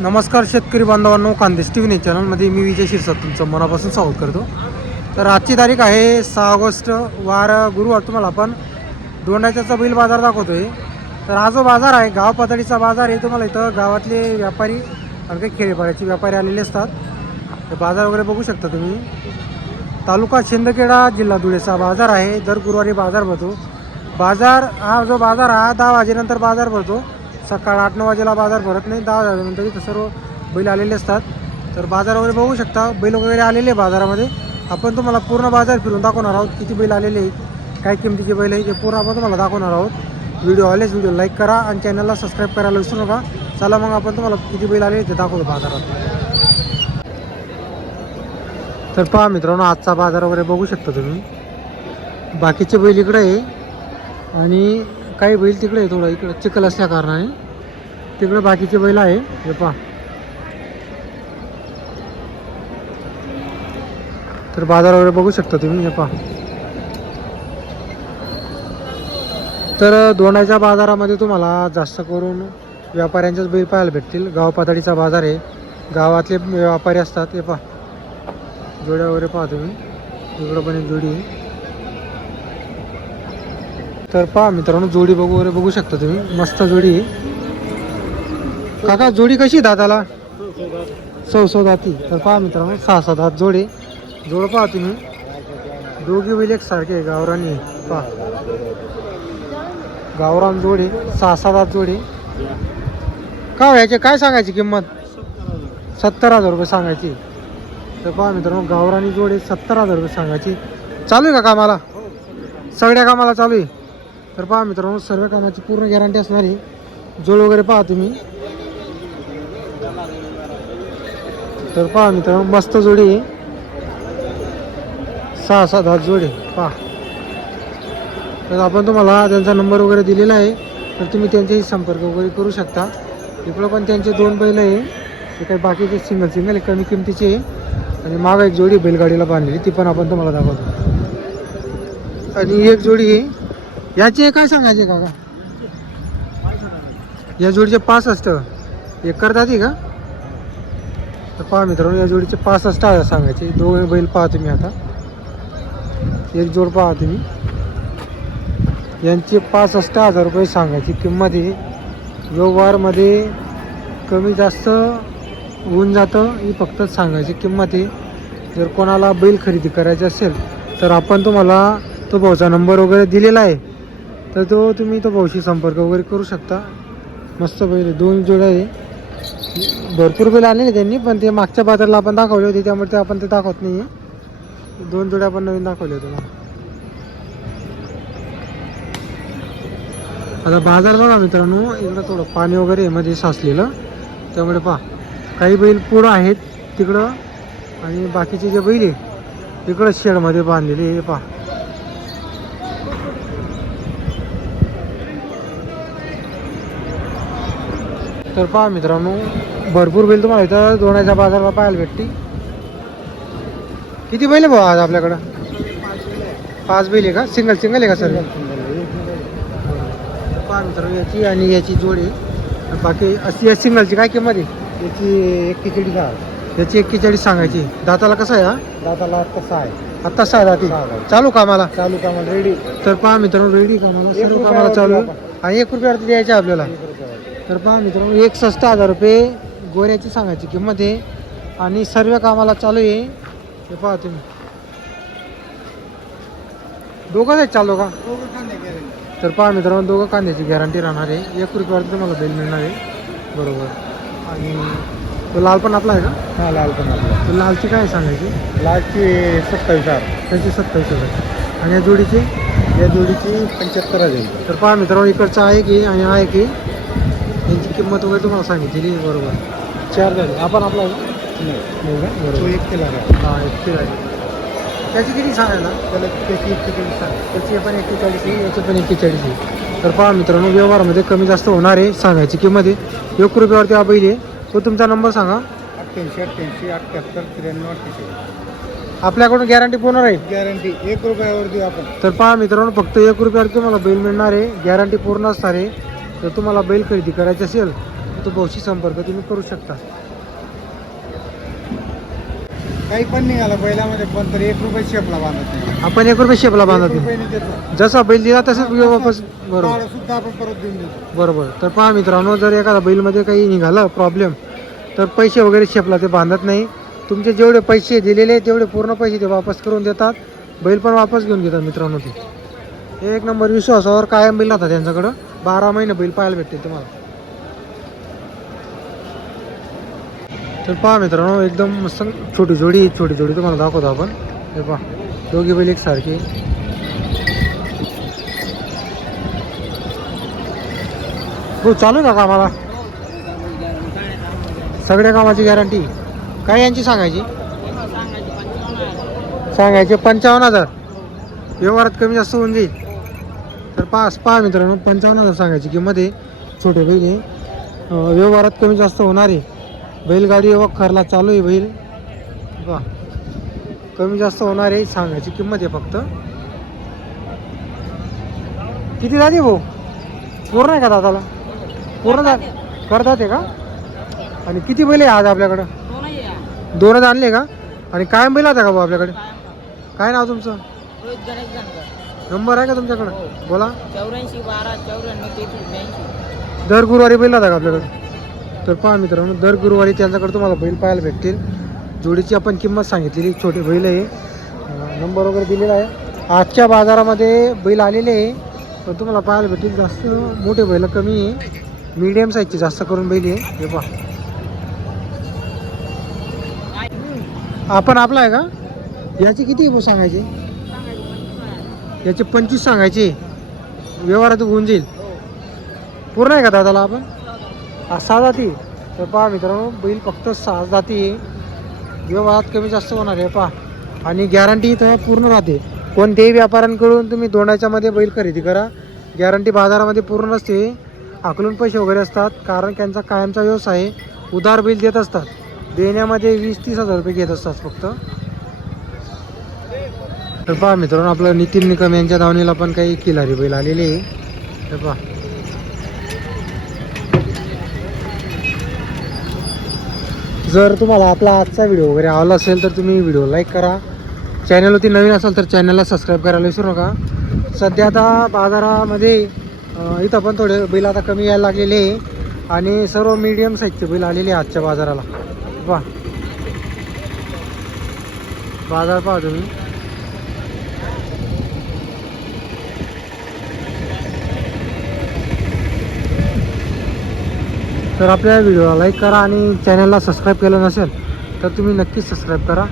नमस्कार शेतकरी बांधवांनो, खानदेश टी व्ही चॅनलमध्ये मी विजय शिरसाट तुमचं मनापासून स्वागत करतो. तर आजची तारीख आहे 6 ऑगस्ट वार गुरुवार. तुम्हाला आपण दोंडाच्याचा बैल बाजार दाखवतो आहे. तर हा जो बाजार आहे गाव पातळीचा बाजार आहे. तुम्हाला इथं गावातले व्यापारी आणि काही खेडेपाड्याचे व्यापारी आलेले असतात. तर बाजार वगैरे बघू शकता तुम्ही. तालुका शिंदखेडा जिल्हा धुळेचा बाजार आहे. दर गुरुवारी बाजार भरतो. हा जो बाजार 10 वाजेनंतर बाजार भरतो. सकाळ 8-9 वाजेला बाजार भरत नाही. 10 वाजेनंतर इथं सर्व बैल आलेले असतात. तर बाजार वगैरे बघू शकता. बैल वगैरे आलेले बाजारामध्ये. आपण तुम्हाला पूर्ण बाजार फिरून दाखवणार आहोत. किती बैल आलेले आहेत, काय किमतीचे बैल आहे ते पूर्ण आपण तुम्हाला दाखवणार आहोत. व्हिडिओ लाईक करा आणि चॅनलला सबस्क्राईब करायला विसरू नका. चला मग आपण तुम्हाला किती बैल आले ते दाखवतो बाजारात. तर पहा मित्रांनो, आजचा बाजार वगैरे बघू शकता तुम्ही. बाकीचे बैल इकडे आहे आणि काही बैल तिकडे आहे. थोडं इकडं चिखल असल्या कारणाने तिकडे बाकीचे बैल आहे. हे पहा. तर बाजार वगैरे बघू शकता तुम्ही. हे पहा. तर दोंडाच्या बाजारामध्ये तुम्हाला जास्त करून व्यापाऱ्यांचेच बैल पाहायला भेटतील. गाव पातळीचा बाजार आहे. गावातले व्यापारी असतात. हे पहा. जोड्या वगैरे पहा तुम्ही. इकडं पण एक जोडी आहे. तर पहा मित्रांनो, जोडी वगैरे बघू शकता तुम्ही. मस्त जोडी आहे. काका, जोडी कशी दाताला? सौ दाती. तर पहा मित्रांनो, 6 दात जोडे. जोड पहा तुम्ही. दोघी बैल एक सारखे गावरानी आहे. पहा, गावरान जोडे, 6 दात जोडे. का याचे काय सांगायची किंमत? 70,000 रुपये सांगायची. तर पहा मित्रांनो, गावरानी जोडे 70,000 रुपये सांगायची. चालू आहे का कामाला? सगळ्या कामाला चालू आहे. तर पहा मित्रांनो, सर्व कामाची पूर्ण गॅरंटी असणारी जोड वगैरे पहा तुम्ही. तर पहा मित्रांनो, मस्त जोडी आहे. 6 दात जोडी पहा. तर आपण तुम्हाला त्यांचा नंबर वगैरे दिलेला आहे. तर तुम्ही त्यांच्याशी संपर्क वगैरे करू शकता. इकडं पण त्यांचे 2 बैल आहे. ते काही बाकीचे सिंगल आहे, कमी किमतीचे आहे. आणि मागं एक जोडी बैलगाडीला बांधलेली, ती पण आपण तुम्हाला दाखवतो. आणि एक जोडी आहे. याचे काय सांगायचे काका? या जोडीचे 65 एक करतात का? तर पहा मित्रांनो, या जोडीचे 65,000 सांगायचे. 2 बैल पहा तुम्ही. आता एक जोड पहा तुम्ही. यांचे 65,000 रुपये सांगायची किंमत आहे. व्यवहारमध्ये कमी जास्त होऊन जातं, ही फक्त सांगायची किंमत आहे. जर कोणाला बैल खरेदी करायची असेल तर आपण तुम्हाला तो भाऊचा नंबर वगैरे दिलेला आहे. तर तुम्ही तो भाऊशी संपर्क वगैरे करू शकता. मस्त बैल 2 जोड्या आहे. भरपूर बैल आलेले त्यांनी, पण ते मागच्या बाजारला आपण दाखवले होते, त्यामुळे ते आपण ते दाखवत नाही आहे. 2 जोड्या आपण नवीन दाखवले होते. आता बाजार बघा मित्रांनो, इकडं थोडं पाणी वगैरे मध्ये साचलेलं, त्यामुळे पहा काही बैल पुढं आहेत तिकडं आणि बाकीचे जे बैल आहे इकडं शेडमध्ये बांधलेले. हे पहा. तर पहा मित्रांनो, भरपूर बैल तुम्हाला इथं दोंडाच्या बाजाराला पाहायला भेटते. किती बैल आहे भाऊ आज आपल्याकडं? 5 बैल आहे का? सिंगल आहे का सर? पहा मित्रांनो, याची आणि याची जोडी. बाकी अशी या सिंगलची काय किंमत आहे? याची 41,000. याची 41 सांगायची. दाताला कसं आहे? दाताला आत्ता 6 आहे. आत्ता 6 दाती. चालू कामाला रेडी. तर पहा मित्रांनो, रेडी कामाला, सर्व कामाला चालू आहे. आणि 1 रुपयावरती द्यायचे आपल्याला. तर पहा मित्रांनो, 61,000 रुपये गोऱ्याची सांगायची किंमत आहे आणि सर्व कामाला चालू आहे. हे पहा तुम्ही. दोघंच आहेत चालू का? तर पहा मित्रांनो, दोघं कांद्याची गॅरंटी राहणार आहे. 1 रुपयावरती तुम्हाला बैल मिळणार आहे. बरोबर. आणि तो लाल पण आपला आहे का? हा, लाल पण आपला. तर लालची काय सांगायची? लालची 27,000. त्याची 27,000. आणि या जोडीची? या जोडीची 75,000. तर पहा मित्रांनो, इकडचं आहे की आणि आहे की यांची किंमत वगैरे तुम्हाला सांगितलेली आहे. बरोबर. 4 झाली. आपण आपला आहे का? बरोबर. 1 किलो आहे. हां, 1 किलो आहे. त्याची किती सांगायला? त्याला त्याची 41 आहे. त्याची पण 41 आहे, याची पण 41 आहे. तर पहा मित्रांनो, व्यवहारामध्ये कमी जास्त होणार आहे. सांगायची किंमत आहे 1 रुपयावरती हा बैल आहे. तो तुमचा नंबर सांगा. 88 88 78 93 48. आपल्याकडून गॅरंटी पूर्ण राहील. गॅरंटी 1 रुपयावरती आपण. तर पहा मित्रांनो, फक्त 1 रुपयावरती तुम्हाला बैल मिळणार आहे. गॅरंटी पूर्ण असणार आहे. जर तुम्हाला बैल खरेदी करायची असेल तर तो भाऊशी संपर्क तुम्ही करू शकता. काही पण निघाला बैलामध्ये पण तर 1 रुपये शेपला बांधत नाही. आपण 1 रुपये शेपला 1 बांधत रुपयाने देतो. जसा बैल दिला तसंच वापस. बरोबर भाडं सुद्धा आपण परत देऊन देतो. बरोबर. तर पहा मित्रांनो, जर एखादा बैलमध्ये काही निघालं प्रॉब्लेम तर पैसे वगैरे शेपला ते बांधत नाही. तुमचे जेवढे पैसे दिलेले तेवढे पूर्ण पैसे ते वापस करून देतात. बैल पण वापस घेऊन घेतात मित्रांनो. ते एक नंबर विश्वासावर कायम बैल राहतात त्यांच्याकडं. 12 महिने बैल पाहायला भेटतील तुम्हाला. तर पहा मित्रांनो, एकदम मस्त छोटी जोडी तुम्हाला दाखवतो आपण. हे पहा, दोघी बैल एकसारखे. हो, चालू आहे का कामाला? सगळ्या कामाची गॅरंटी. काय यांची सांगायची? सांगायचे 55,000. व्यवहारात कमी जास्त होऊन जाईल. तर पहा मित्रांनो, 55,000 सांगायची किंमत आहे. छोटे बैल आहे. व्यवहारात कमी जास्त होणार आहे. बैलगाडी वखरला चालू आहे बैल. पहा, कमी जास्त होणार आहे. सांगायची किंमत आहे फक्त. किती झाली भाऊ? पूर्ण आहे का दादाला? पूर्ण करतात आहे का? आणि किती बैल आहे आज आपल्याकडं? 2च आणले का? आणि कायम बैल आता का भाऊ आपल्याकडे? काय नाव तुमचं? नंबर आहे का तुमच्याकडं? बोला. 84 12 94 83 दर गुरुवारी बैल आता का आपल्याकडे? तर पहा मित्रांनो, दर गुरुवारी त्यांच्याकडे तुम्हाला बैल पाहायला भेटतील. जोडीची आपण किंमत सांगितलेली. छोटे बैल आहे. नंबर वगैरे दिलेला आहे. आजच्या बाजारामध्ये बैल आलेले आहे, पण तुम्हाला पाहायला भेटतील जास्त मोठे बैल कमी आहे. मीडियम साईजचे जास्त करून बैल आहे. हे पहा, आपण आपला आहे का? याची किती सांगायचे? याचे 25 सांगायचे. व्यवहारात होऊन जाईल. पूर्ण आहे का दादाला आपण? 6 जाती. तर पहा मित्रांनो, बैल फक्त 6 जाती आहे. व्यवहारात कमी जास्त होणार आहे पहा. आणि गॅरंटी तर पूर्ण राहते. कोणत्याही व्यापाऱ्यांकडून तुम्ही दोंडाच्या मध्ये बैल खरेदी करा, गॅरंटी बाजारामध्ये पूर्ण नसते. आकलून पैसे वगैरे असतात, कारण त्यांचा कायमचा व्यवसाय आहे. उधार बैल देत असतात. देण्यामध्ये 20-30 हजार रुपये घेत असतात फक्त. तर पहा मित्रांनो, आपलं नितीन निकम यांच्या दावणीला पण काही किलारी बैल आलेले आहे. तर पहा, जर तुम्हाला आपला आजचा व्हिडिओ वगैरे आवडला असेल तर तुम्ही व्हिडिओ लाईक करा. चॅनलवरती नवीन असाल तर चॅनलला सबस्क्राईब करायला विसरू नका. सध्या आता बाजारामध्ये इथं पण थोडे बैल आता कमी यायला लागलेले आहे. आणि सर्व मीडियम साईजचे बैल आलेले आहे आजच्या बाजाराला. पहा, बाजार पहा तुम्ही. तर आपल्या व्हिडिओला लाईक करा आणि चॅनलला सबस्क्राईब केलं नसेल तर तुम्ही नक्कीच सबस्क्राईब करा.